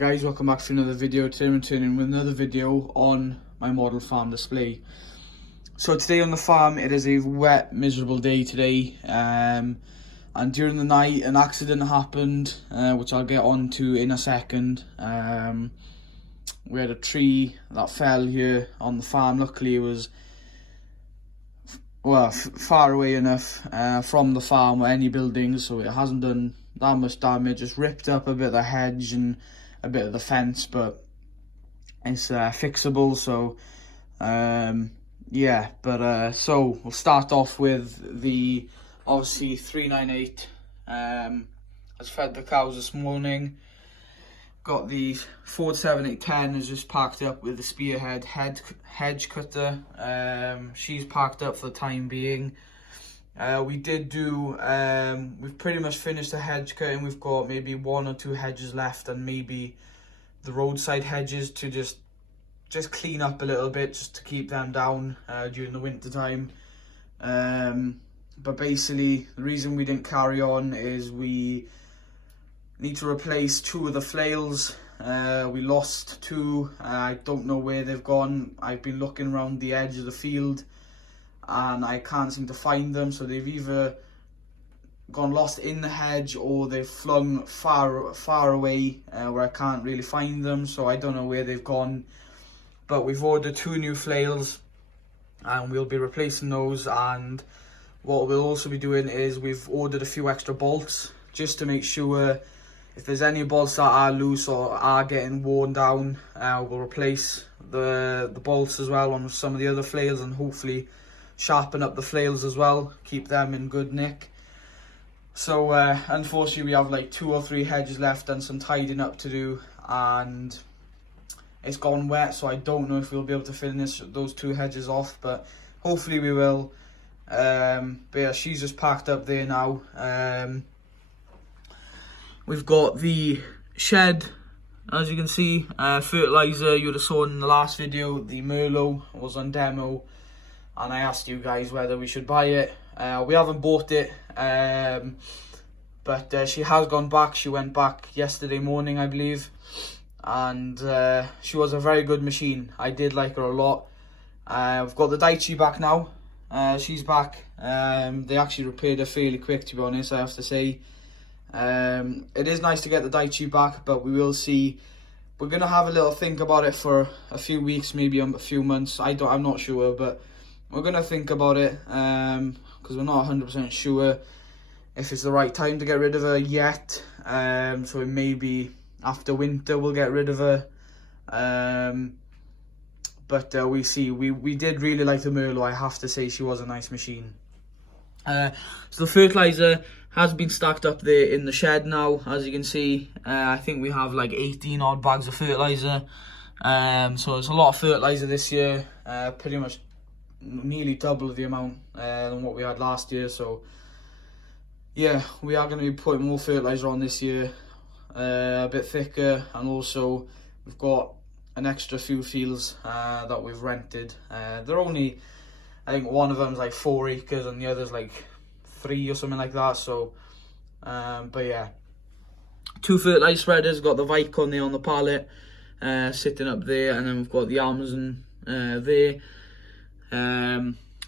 guys, welcome back to another video. Today I'm returning with another video on my model farm display. So today on the farm, it is a wet, miserable day today, and during the night an accident happened, which I'll get on to in a second. We had a tree that fell here on the farm. Luckily it was far away enough from the farm or any buildings, so it hasn't done that much damage. Just ripped up a bit of the hedge and a bit of the fence, but it's fixable. So yeah, but so we'll start off with the obviously 398. Has fed the cows this morning. Got the Ford 7810 is just parked up with the Spearhead hedge cutter. She's parked up for the time being. We did do, we've pretty much finished the hedge cutting. We've got maybe 1 or 2 hedges left, and maybe the roadside hedges to just clean up a little bit, just to keep them down during the winter time. But basically the reason we didn't carry on is we need to replace 2 of the flails. We lost 2. I don't know where they've gone. I've been looking around the edge of the field and I can't seem to find them, so they've either gone lost in the hedge or they've flung far away where I can't really find them, so I don't know where they've gone. But we've ordered 2 new flails and we'll be replacing those, and what we'll also be doing is we've ordered a few extra bolts just to make sure if there's any bolts that are loose or are getting worn down, we'll replace the bolts as well on some of the other flails, and hopefully sharpen up the flails as well, keep them in good nick. So unfortunately we have like 2 or 3 hedges left and some tidying up to do, and it's gone wet, so I don't know if we'll be able to finish those 2 hedges off, but hopefully we will. But yeah, she's just parked up there now. We've got the shed, as you can see, fertilizer. You would have saw in the last video, the Merlot was on demo, and I asked you guys whether we should buy it. We haven't bought it, but she has gone back. She went back yesterday morning, I believe, and she was a very good machine. I did like her a lot. We've got the Daichi back now. She's back. They actually repaired her fairly quick, to be honest, I have to say. It is nice to get the Daichi back, but we will see. We're gonna have a little think about it for a few weeks, maybe a few months. I'm not sure, but we're gonna think about it because we're not 100% sure if it's the right time to get rid of her yet. So maybe after winter we'll get rid of her. But we see. We did really like the Merlot. I have to say she was a nice machine. So the fertilizer has been stacked up there in the shed now, as you can see. I think we have like 18 odd bags of fertilizer. So it's a lot of fertilizer this year, pretty much nearly double the amount than what we had last year. So yeah, we are going to be putting more fertilizer on this year, a bit thicker, and also we've got an extra few fields that we've rented. They're only, I think one of them's like 4 acres and the other's like 3 or something like that. So but yeah, 2 fertilizer spreaders. Got the Vicon there on the pallet, sitting up there, and then we've got the Amazon there.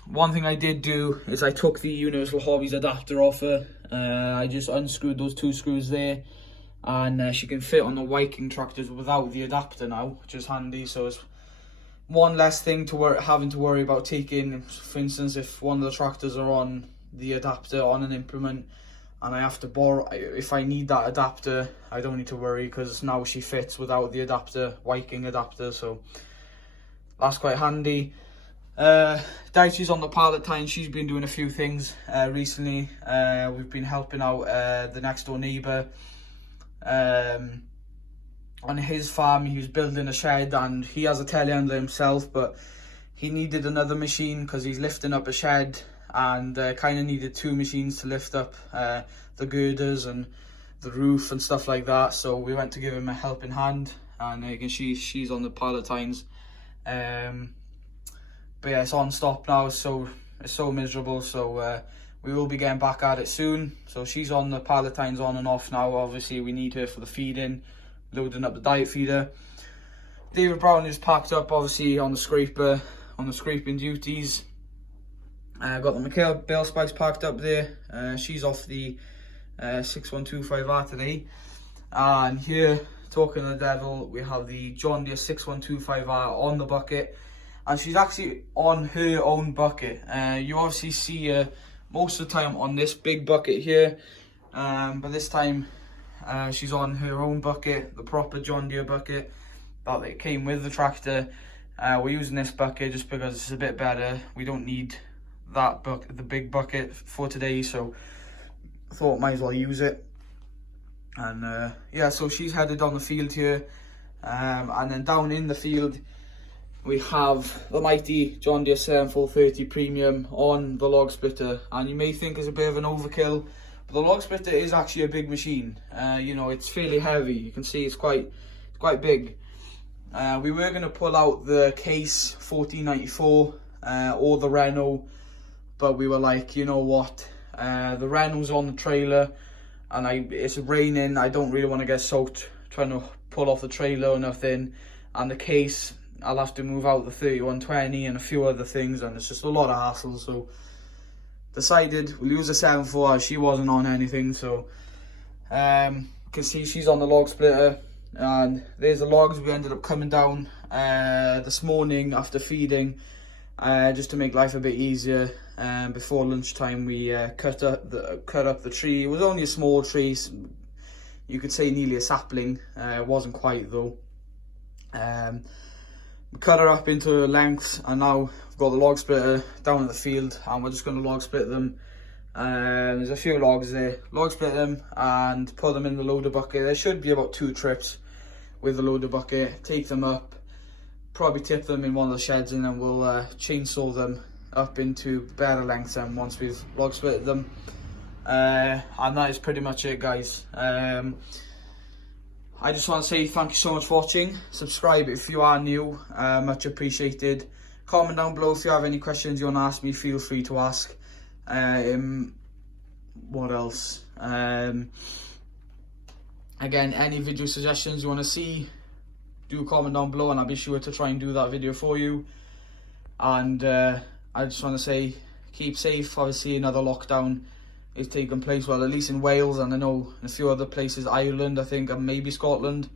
One thing I did do is I took the Universal Hobbies adapter off her. I just unscrewed those 2 screws there, and she can fit on the Viking tractors without the adapter now, which is handy. So it's one less thing to having to worry about taking. For instance, if one of the tractors are on the adapter on an implement and I have to borrow, if I need that adapter, I don't need to worry because now she fits without the adapter, Viking adapter, so that's quite handy. Daichi's on the pallet time. She's been doing a few things recently. We've been helping out the next door neighbour on his farm. He was building a shed and he has a telehandler himself, but he needed another machine because he's lifting up a shed, and kind of needed 2 machines to lift up the girders and the roof and stuff like that. So we went to give him a helping hand, and again she's on the pallet tines. But yeah, it's on stop now, so it's so miserable. So we will be getting back at it soon. So she's on the pallet tines on and off now. Obviously we need her for the feeding, loading up the diet feeder. David Brown is packed up, obviously, on the scraper, on the scraping duties. Got the Michaela Bale Spikes packed up there. She's off the 6125R today. And here, talking to the devil, we have the John Deere 6125R on the bucket. And she's actually on her own bucket. You obviously see her most of the time on this big bucket here. But this time, she's on her own bucket, the proper John Deere bucket that it came with the tractor. We're using this bucket just because it's a bit better. We don't need that bucket, the big bucket, for today, so I thought might as well use it. And yeah, so she's headed on the field here, and then down in the field we have the mighty John Deere 7430 Premium on the log splitter. And you may think it's a bit of an overkill, but the log splitter is actually a big machine. You know, it's fairly heavy. You can see it's quite big. We were going to pull out the Case 1494 or the Renault, but we were like, you know what, the Renault's on the trailer and it's raining. I don't really want to get soaked trying to pull off the trailer or nothing. And the Case, I'll have to move out the 3120 and a few other things, and it's just a lot of hassle. So decided we'll use the 74. She wasn't on anything, so can see she's on the log splitter. And there's the logs. We ended up coming down this morning after feeding, just to make life a bit easier. Before lunchtime, we cut up the tree. It was only a small tree, you could say nearly a sapling. It wasn't quite though. We cut her up into lengths, and now we've got the log splitter down at the field, and we're just going to log split them. There's a few logs there. Log split them and put them in the loader bucket. There should be about 2 trips with the loader bucket. Take them up, probably tip them in one of the sheds, and then we'll chainsaw them up into better lengths and once we've log split them. And that is pretty much it, guys. I just want to say thank you so much for watching. Subscribe if you are new, much appreciated. Comment down below if you have any questions you want to ask me, feel free to ask. What else? Again, any video suggestions you want to see, do comment down below and I'll be sure to try and do that video for you. And I just want to say, keep safe. Obviously another lockdown is taking place, well, at least in Wales, and I know in a few other places, Ireland I think, and maybe Scotland.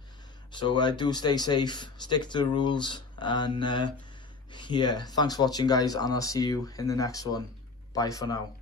So do stay safe, stick to the rules, and yeah, thanks for watching, guys, and I'll see you in the next one. Bye for now.